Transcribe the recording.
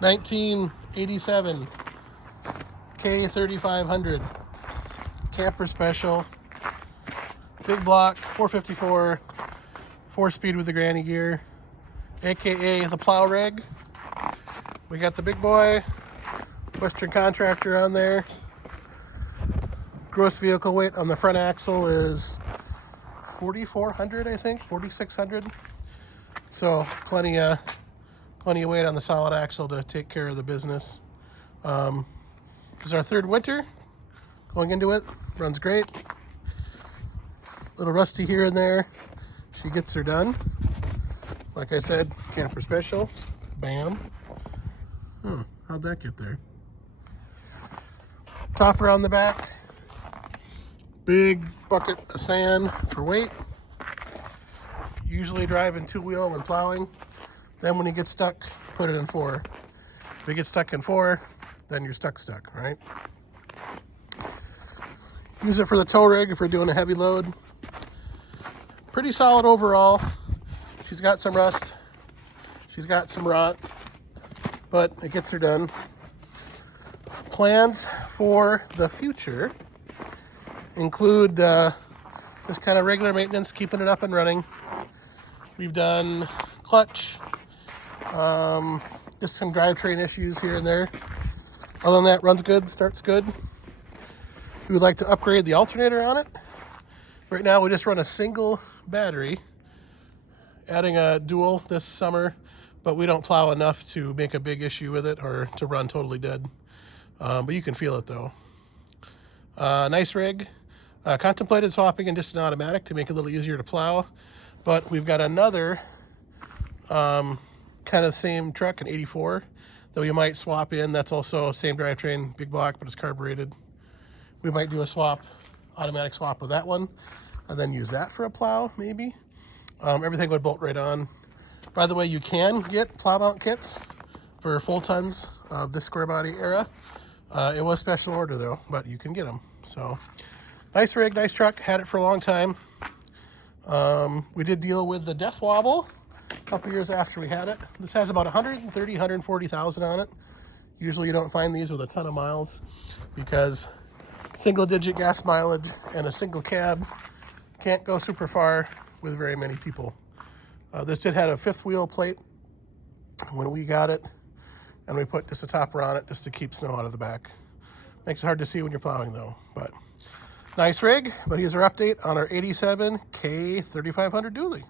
1987 K3500 camper special, big block, 454, 4-speed with the granny gear, aka the Plow rig. We got the big boy, Western Contractor on there. Gross vehicle weight on the front axle is 4,400, I think, 4,600. So plenty of weight on the solid axle to take care of the business. This is our third winter going into it. Runs great. Little rusty here and there. She gets her done. Like I said, camper special. Bam. How'd that get there? Topper on the back. Big bucket of sand for weight. Usually driving 2-wheel when plowing. Then when you get stuck, put it in 4. If you get stuck in 4, then you're stuck, right? Use it for the tow rig if we're doing a heavy load. Pretty solid overall. She's got some rust. She's got some rot, but it gets her done. Plans for the future include just kind of regular maintenance, keeping it up and running. We've done clutch, just some drivetrain issues here and there. Other than that, runs good, starts good. We would like to upgrade the alternator on it. Right now, we just run a single battery, adding a dual this summer, but we don't plow enough to make a big issue with it or to run totally dead. But you can feel it though. Nice rig. Contemplated swapping in just an automatic to make it a little easier to plow, but we've got another kind of same truck, an 84, that we might swap in. That's also same drivetrain, big block, but it's carbureted. We might do a swap, automatic swap with that one, and then use that for a plow, maybe. Everything would bolt right on. By the way, you can get plow mount kits for full tons of this square body era. It was special order though, but you can get them. So nice rig, nice truck. Had it for a long time. We did deal with the death wobble a couple years after we had it. This has about 130, 140,000 on it. Usually you don't find these with a ton of miles because single digit gas mileage and a single cab can't go super far with very many people. This did have a 5th wheel plate when we got it, and we put just a topper on it just to keep snow out of the back. Makes it hard to see when you're plowing though, but nice rig. But here's our update on our 87 K3500 dually.